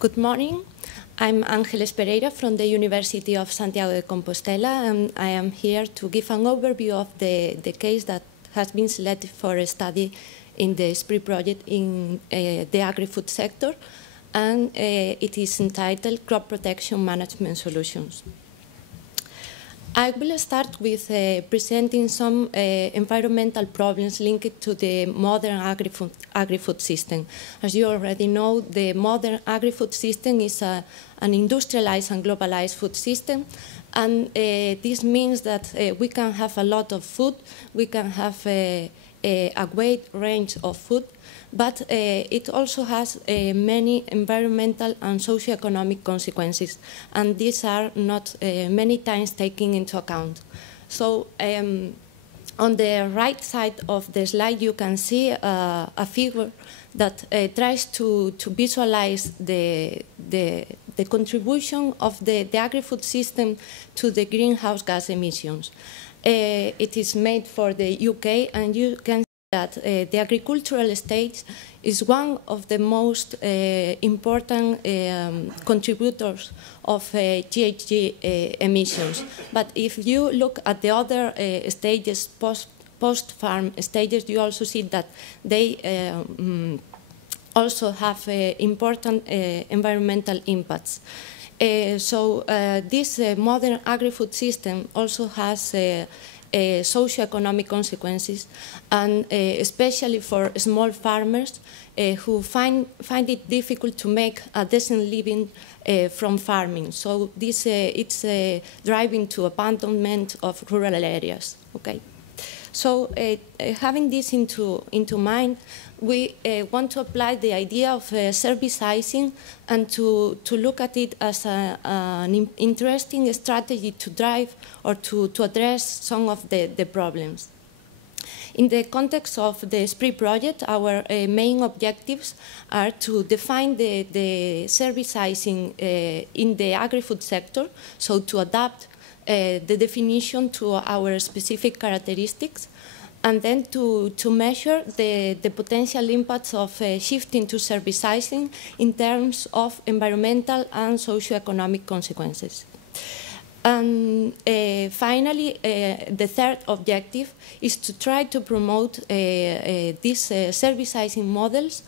Good morning. I'm Ángeles Pereira from the University of Santiago de Compostela, and I am here to give an overview of the case that has been selected for a study in the SPRI project in the agri-food sector, and it is entitled Crop Protection Management Solutions. I will start with presenting some environmental problems linked to the modern agri-food system. As you already know, the modern agri-food system is an industrialized and globalized food system, and this means that we can have a lot of food, we can have a wide range of food, but it also has many environmental and socioeconomic consequences, and these are not many times taken into account. So on the right side of the slide, you can see a figure that tries to visualize the contribution of the agri-food system to the greenhouse gas emissions. It is made for the UK, and you can see that the agricultural stage is one of the most important contributors of GHG emissions. But if you look at the other stages, post-farm stages, you also see that they also have important environmental impacts. So this modern agri-food system also has socioeconomic consequences, and especially for small farmers who find it difficult to make a decent living from farming. So this it's driving to abandonment of rural areas. Okay. So having this into mind, we want to apply the idea of servicizing and to look at it as an interesting strategy to drive or to address some of the problems. In the context of the SPRI project, our main objectives are to define the servicizing in the agri-food sector, so to adapt the definition to our specific characteristics, and then to measure the potential impacts of shifting to servicizing in terms of environmental and socioeconomic consequences. And finally, the third objective is to try to promote these servicizing models.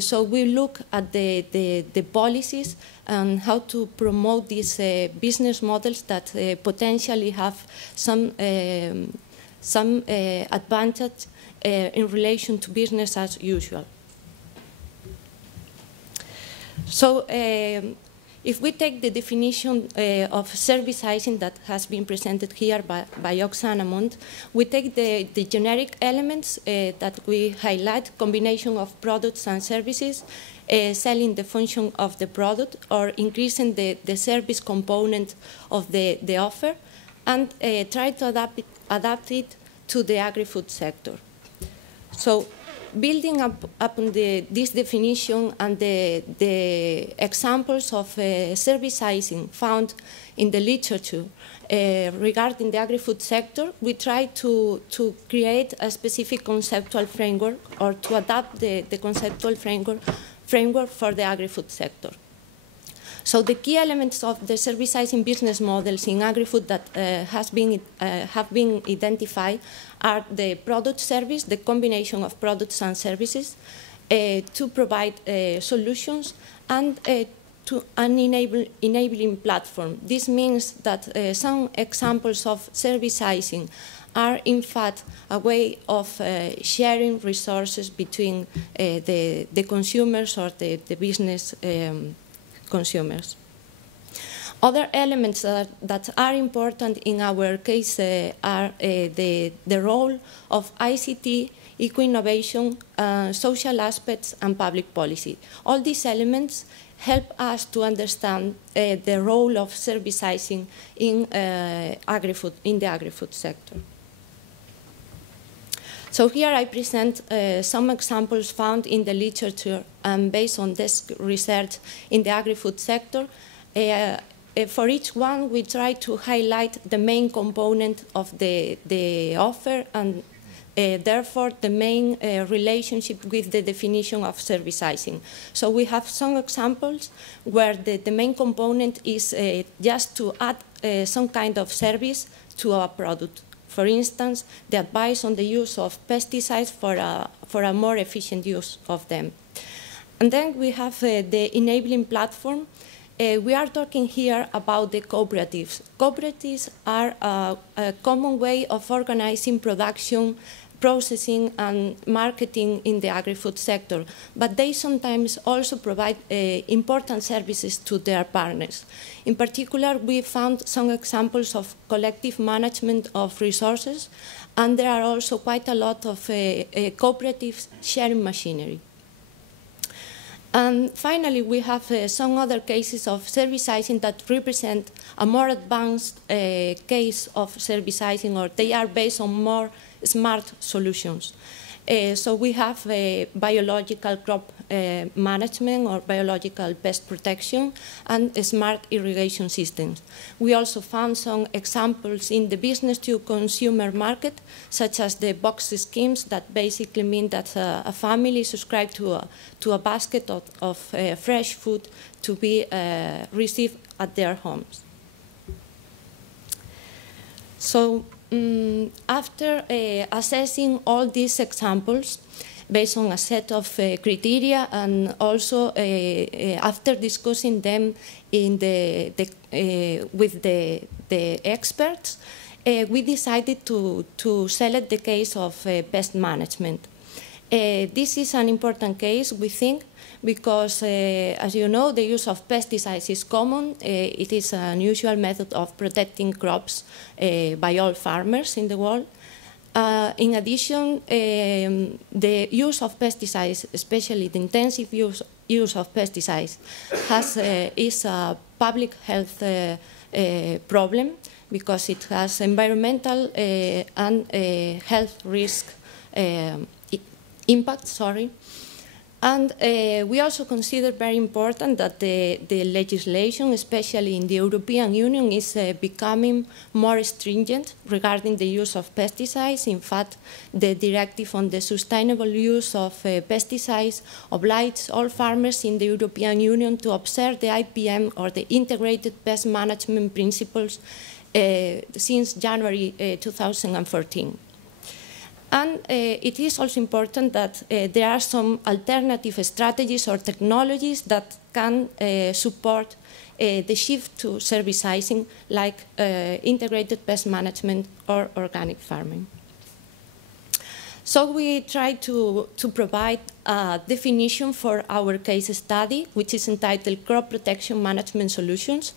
So we look at the policies and how to promote these business models that potentially have some advantage in relation to business as usual. So if we take the definition of servicizing that has been presented here by Oksana Mont, we take the generic elements that we highlight, combination of products and services, selling the function of the product or increasing the service component of the offer, and try to adapt it to the agri-food sector. So building upon this definition and the examples of servicizing found in the literature regarding the agri-food sector, we try to create a specific conceptual framework or to adapt the conceptual framework for the agri-food sector. So the key elements of the servicizing business models in agri-food that have been identified are the product service, the combination of products and services to provide solutions, and to an enabling platform. This means that some examples of servicizing are in fact a way of sharing resources between the consumers or the business consumers. Other elements that are important in our case are the role of ICT, eco-innovation, social aspects, and public policy. All these elements help us to understand the role of servicizing in the agri-food sector. So here I present some examples found in the literature and based on desk research in the agri-food sector. For each one, we try to highlight the main component of the offer and therefore the main relationship with the definition of servicizing. So we have some examples where the main component is just to add some kind of service to a product. For instance, the advice on the use of pesticides for a more efficient use of them. And then we have the enabling platform. We are talking here about the cooperatives. Cooperatives are a common way of organizing production, processing, and marketing in the agri-food sector, but they sometimes also provide important services to their partners. In particular, we found some examples of collective management of resources, and there are also quite a lot of cooperatives sharing machinery. And finally, we have some other cases of servicizing that represent a more advanced case of servicizing, or they are based on more smart solutions. So we have biological crop management or biological pest protection and smart irrigation systems. We also found some examples in the business-to-consumer market, such as the box schemes that basically mean that a family subscribes to a basket of fresh food to be received at their homes. So after assessing all these examples based on a set of criteria, and also after discussing them with the experts, we decided to select the case of pest management. This is an important case, we think, because, as you know, the use of pesticides is common. It is an usual method of protecting crops by all farmers in the world. In addition, the use of pesticides, especially the intensive use of pesticides, is a public health problem because it has environmental and health risk impact. And we also consider very important that the legislation, especially in the European Union, is becoming more stringent regarding the use of pesticides. In fact, the directive on the sustainable use of pesticides obliges all farmers in the European Union to observe the IPM, or the Integrated Pest Management Principles, since January 2014. And it is also important that there are some alternative strategies or technologies that can support the shift to servicizing, like integrated pest management or organic farming. So we tried to provide a definition for our case study, which is entitled Crop Protection Management Solutions.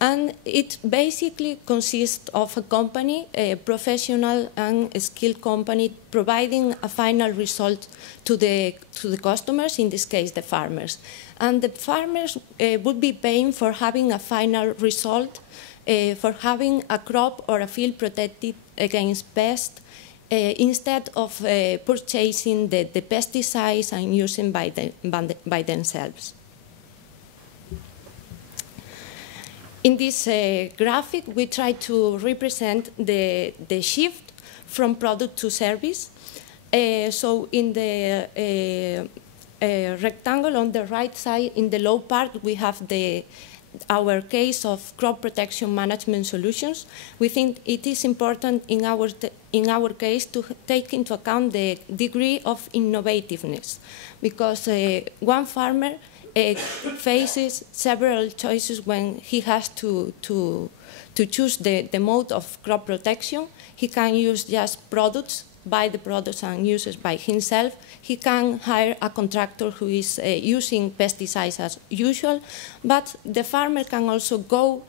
And it basically consists of a company, a professional and skilled company, providing a final result to the customers, in this case the farmers. And the farmers would be paying for having a final result, for having a crop or a field protected against pests, instead of purchasing the pesticides and using by themselves. In this graphic, we try to represent the shift from product to service. So in the rectangle on the right side, in the low part, we have our case of crop protection management solutions. We think it is important in our case to take into account the degree of innovativeness, because one farmer faces several choices when he has to choose the mode of crop protection. He can use just products, buy the products and use it by himself. He can hire a contractor who is using pesticides as usual, but the farmer can also go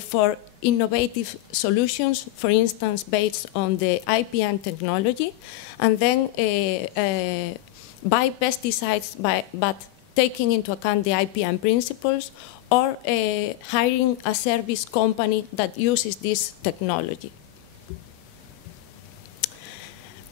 for innovative solutions, for instance, based on the IPM technology, and then buy pesticides but taking into account the IPM principles, or hiring a service company that uses this technology.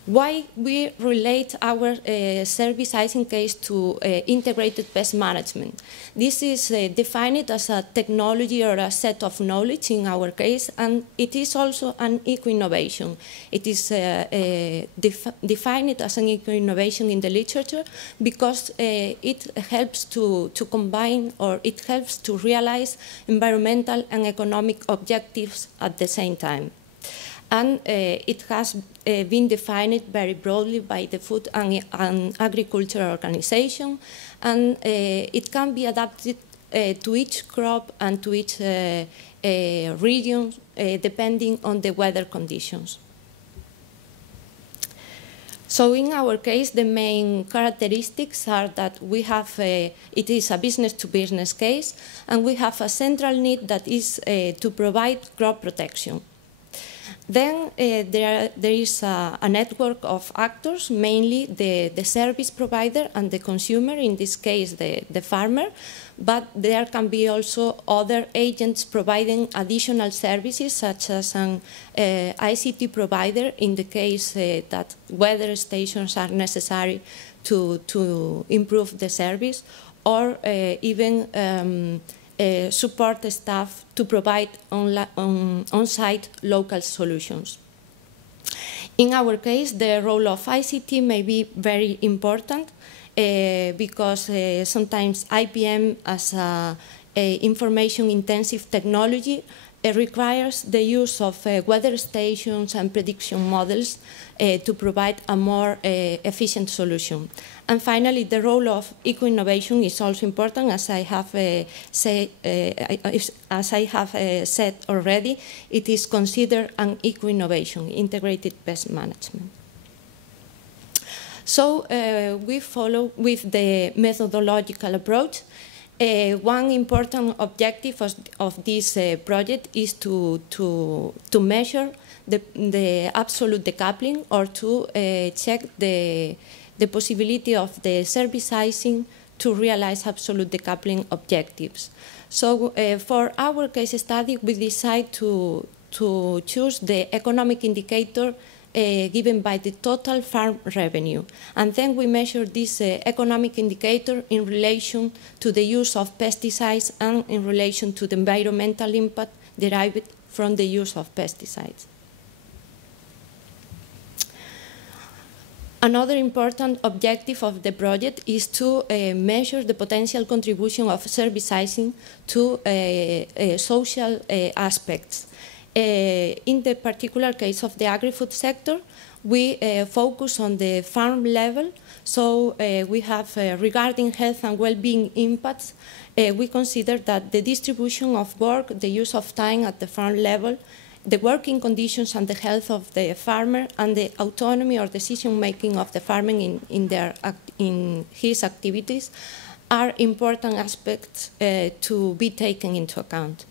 Why we relate our servicizing case to integrated pest management? This is defined as a technology or a set of knowledge in our case, and it is also an eco-innovation. It is defined as an eco-innovation in the literature because it helps to combine, or it helps to realize environmental and economic objectives at the same time. And it has been defined very broadly by the Food and Agriculture Organization, and it can be adapted to each crop and to each region depending on the weather conditions. So in our case, the main characteristics are that we have, it is a business-to-business case, and we have a central need that is to provide crop protection. Then there is a network of actors, mainly the service provider and the consumer, in this case the farmer, but there can be also other agents providing additional services, such as an ICT provider in the case that weather stations are necessary to improve the service, or even support staff to provide on-site local solutions. In our case, the role of ICT may be very important because sometimes IPM, as an information-intensive technology, requires the use of weather stations and prediction models to provide a more efficient solution. And finally, the role of eco-innovation is also important, as I have said already. It is considered an eco-innovation, integrated pest management. So we follow with the methodological approach. One important objective of this project is to measure the absolute decoupling, or to check the possibility of the servicizing to realize absolute decoupling objectives. So for our case study, we decide to choose the economic indicator given by the total farm revenue. And then we measure this economic indicator in relation to the use of pesticides and in relation to the environmental impact derived from the use of pesticides. Another important objective of the project is to measure the potential contribution of servicizing to social aspects. In the particular case of the agri-food sector, we focus on the farm level. So we have, regarding health and well-being impacts, we consider that the distribution of work, the use of time at the farm level, the working conditions and the health of the farmer, and the autonomy or decision-making of the farmer in his activities are important aspects to be taken into account.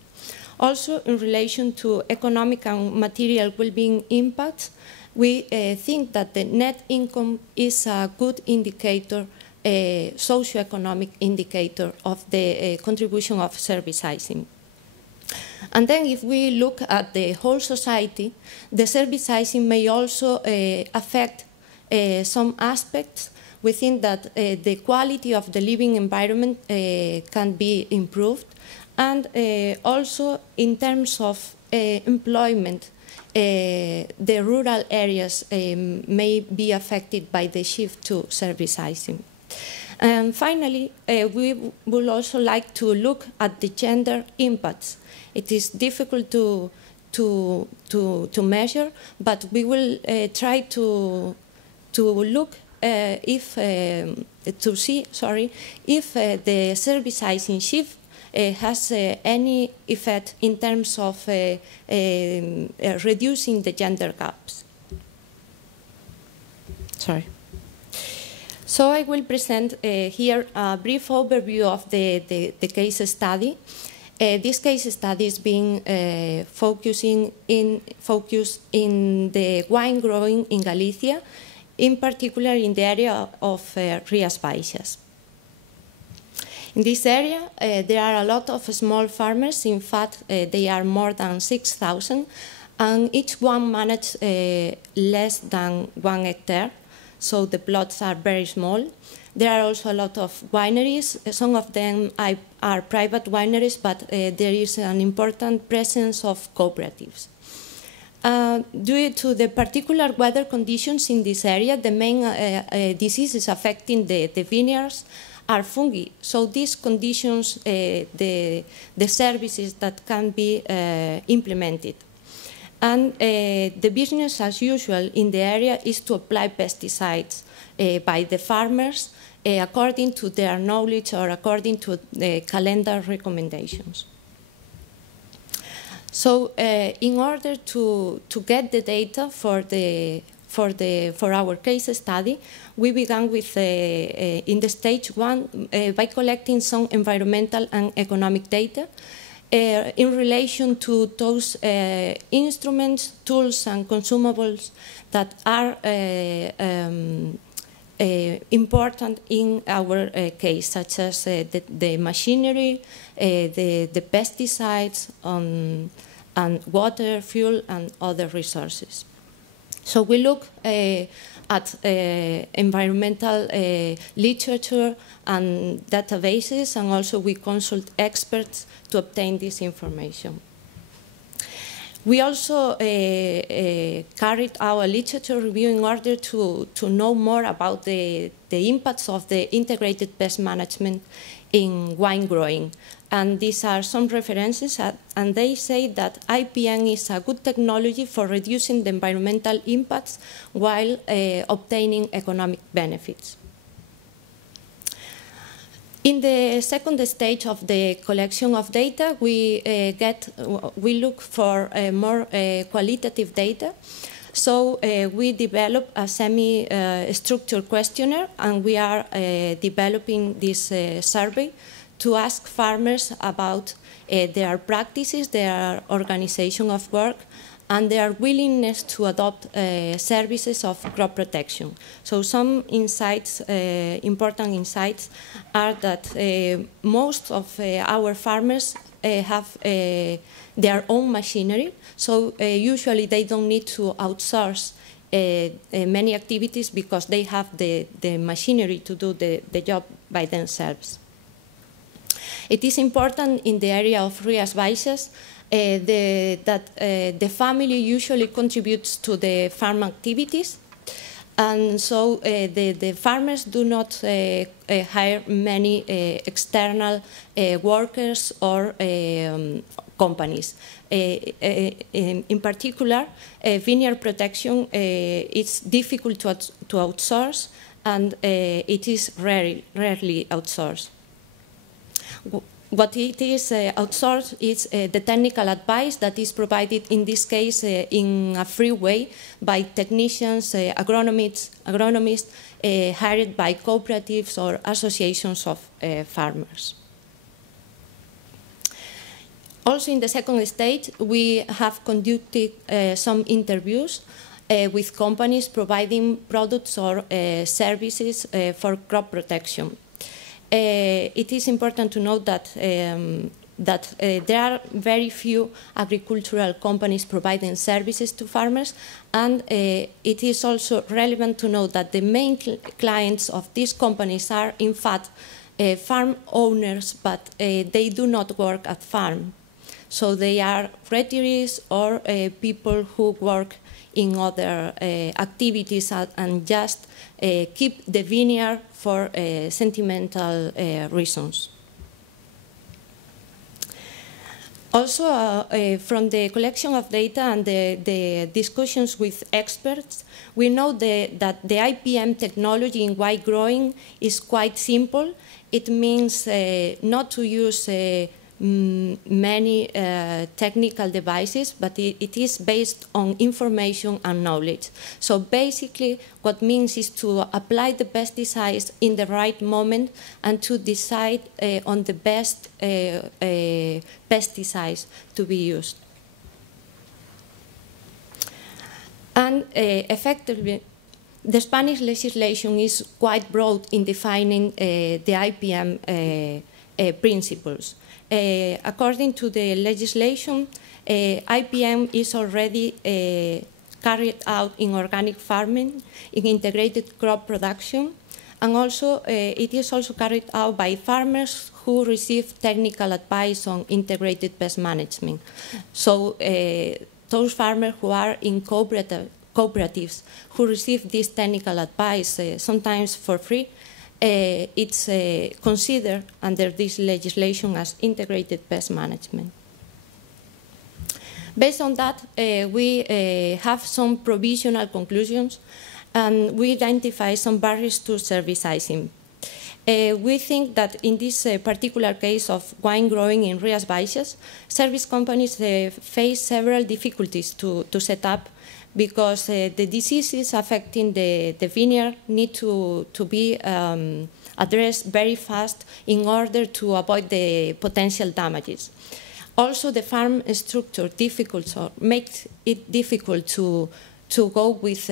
Also, in relation to economic and material well-being impacts, we think that the net income is a good indicator, a socio-economic indicator of the contribution of servicizing. And then if we look at the whole society, the servicizing may also affect some aspects. We think that the quality of the living environment can be improved. And also in terms of employment, the rural areas may be affected by the shift to servicizing. And finally, we would also like to look at the gender impacts. It is difficult to measure, but we will try to look if the servicizing shift has any effect in terms of reducing the gender gaps. Sorry. So I will present here a brief overview of the case study. This case study is being focused in the wine growing in Galicia, in particular in the area of Rías Baixas. In this area, there are a lot of small farmers. In fact, they are more than 6,000, and each one manages less than 1 hectare, so the plots are very small. There are also a lot of wineries. Some of them are private wineries, but there is an important presence of cooperatives. Due to the particular weather conditions in this area, the main diseases affecting the vineyards are fungi. So these conditions, the services that can be implemented. And the business as usual in the area is to apply pesticides by the farmers according to their knowledge or according to the calendar recommendations. So in order to get the data for our case study, we began with, in the stage 1, by collecting some environmental and economic data in relation to those instruments, tools, and consumables that are important in our case, such as the machinery, the pesticides, and water, fuel, and other resources. So we look at environmental literature and databases, and also we consult experts to obtain this information. We also carried out a literature review in order to know more about the impacts of the integrated pest management in wine growing. And these are some references, and they say that IPM is a good technology for reducing the environmental impacts while obtaining economic benefits. In the second stage of the collection of data, we look for more qualitative data. So we develop a semi-structured questionnaire, and we are developing this survey to ask farmers about their practices, their organization of work, and their willingness to adopt services of crop protection. So some insights, important insights, are that most of our farmers have their own machinery, so usually they don't need to outsource many activities because they have the machinery to do the job by themselves. It is important in the area of RIAS vices that the family usually contributes to the farm activities, and so the farmers do not hire many external workers or companies. In particular, vineyard protection is difficult to outsource, and it is rarely outsourced. What it is outsourced is the technical advice that is provided, in this case, in a free way by technicians, agronomists hired by cooperatives or associations of farmers. Also, in the second stage, we have conducted some interviews with companies providing products or services for crop protection. It is important to note that there are very few agricultural companies providing services to farmers, and it is also relevant to note that the main clients of these companies are, in fact, farm owners, but they do not work at farm. So they are retirees or people who work in other activities and just keep the vineyard for sentimental reasons. Also, from the collection of data and the discussions with experts, we know that the IPM technology in wine growing is quite simple. It means not to use many technical devices, but it is based on information and knowledge. So basically, what it means is to apply the pesticides in the right moment and to decide on the best pesticides to be used. And effectively, the Spanish legislation is quite broad in defining the IPM principles. According to the legislation, IPM is already carried out in organic farming, in integrated crop production, and also it is also carried out by farmers who receive technical advice on integrated pest management. So those farmers who are in cooperatives who receive this technical advice, sometimes for free, it's considered under this legislation as integrated pest management. Based on that, we have some provisional conclusions, and we identify some barriers to servicizing. We think that in this particular case of wine growing in Rías Baixas, service companies face several difficulties to set up, because the diseases affecting the vineyard need to be addressed very fast in order to avoid the potential damages. Also, the farm structure makes it difficult to go with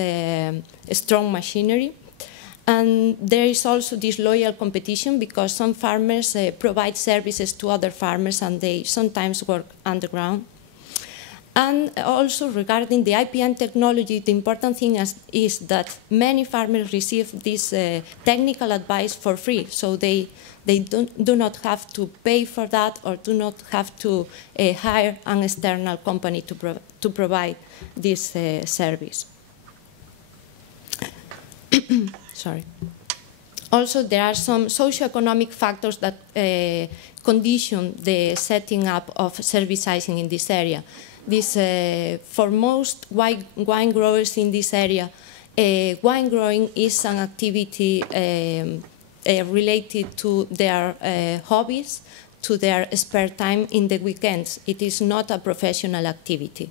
strong machinery. And there is also disloyal competition, because some farmers provide services to other farmers and they sometimes work underground. And also regarding the IPM technology, the important thing is that many farmers receive this technical advice for free, so they do not have to pay for that, or do not have to hire an external company to provide this service. Sorry. Also, there are some socioeconomic factors that condition the setting up of servicizing in this area. For most wine growers in this area, wine growing is an activity related to their hobbies, to their spare time in the weekends. It is not a professional activity.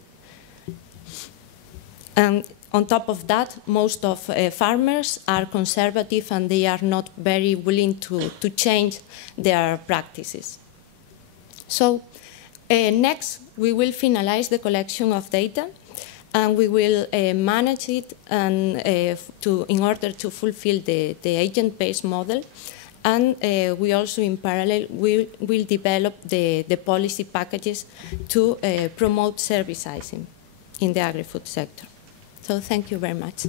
And on top of that, most of farmers are conservative, and they are not very willing to change their practices. So next, we will finalize the collection of data, and we will manage it in order to fulfill the agent-based model. And we also, in parallel, will develop the policy packages to promote servicizing in the agri-food sector. So thank you very much.